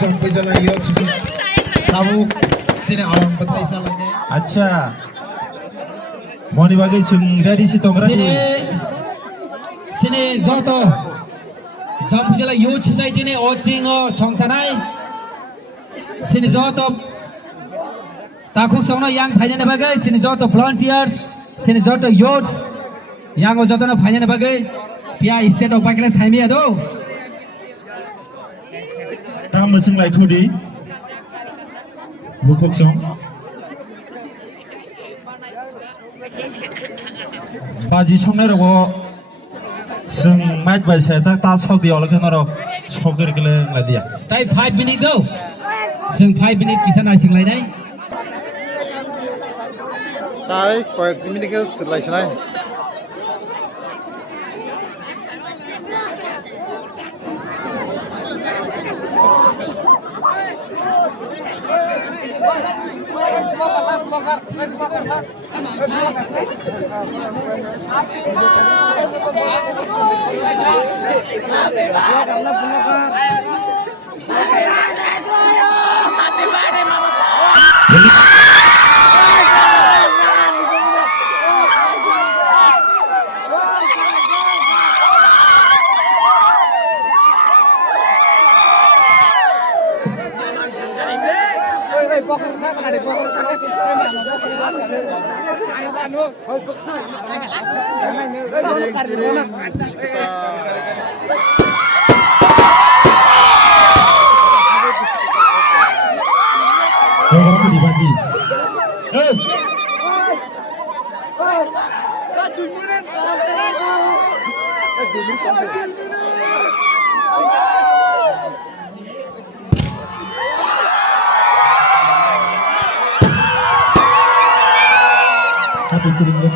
sampai jalan yo cucu tahu sini awang betai salahnya अच्छा money बागै जों ready छ तंग्रा sini joto jampujala yo chisai tini ochingo songsanai sini joto takuk songno yang phainya bagai sini joto volunteers sini joto youths yang joto na phainya bagai pia state of pakila saimi ado tam sing lai khudi bukok song बाजी संनाय रगो जों mic bye सायजा ता सावदियाव लखन र सगर गले लादिया tai 5 minute go जों 5 minute किसान आसिं लायनाय tai koyak minit ke selai selai satu kirim lo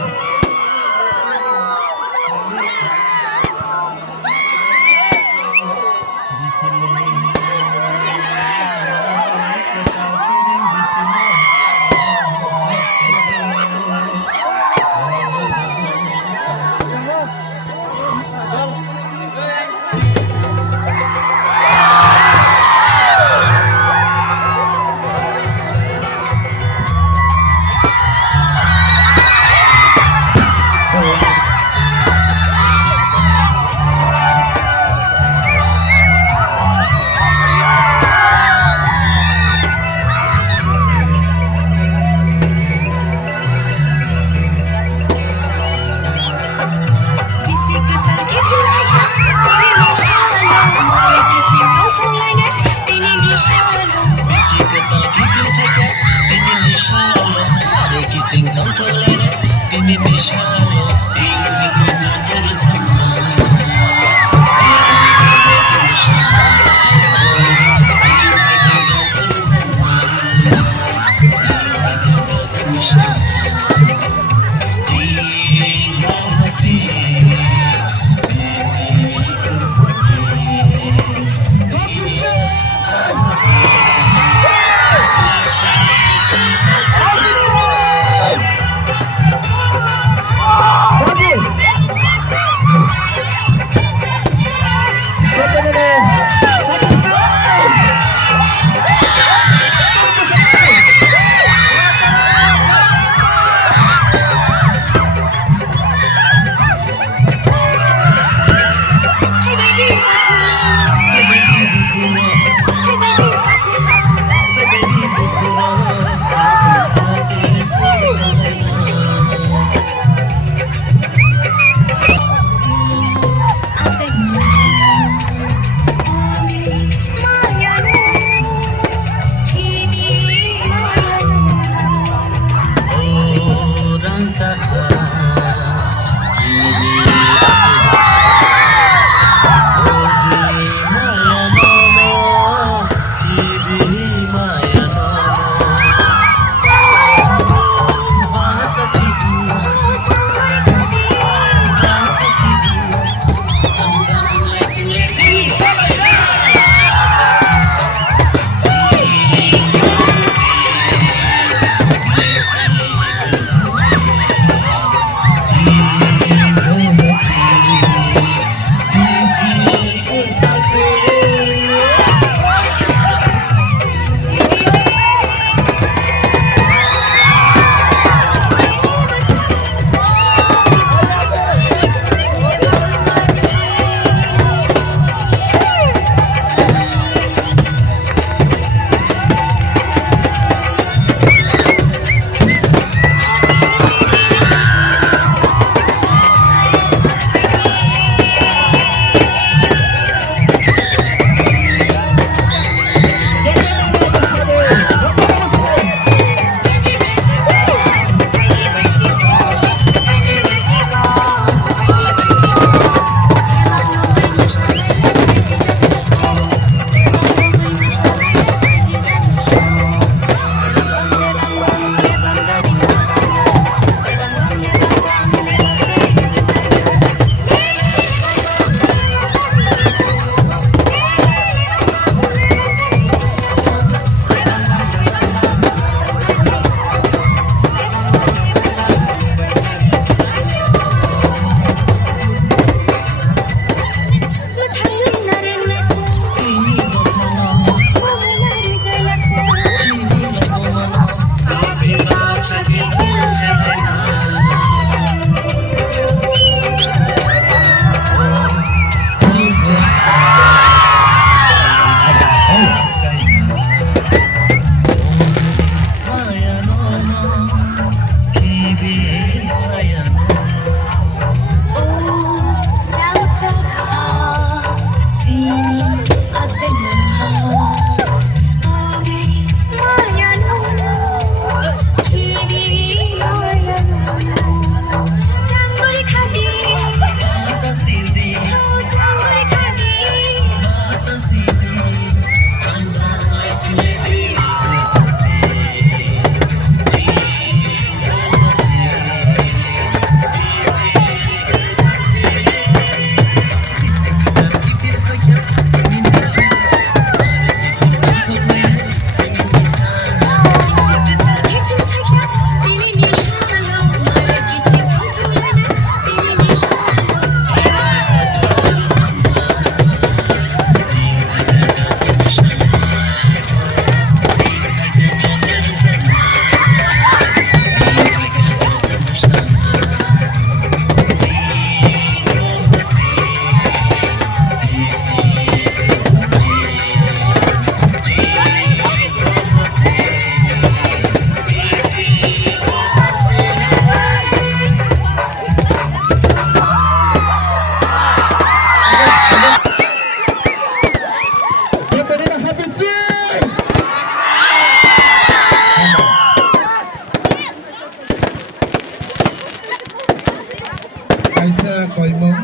kaisa koimung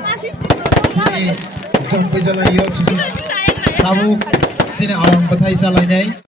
sini jong pejala yo chusu tabuk sini awang bathai salai nai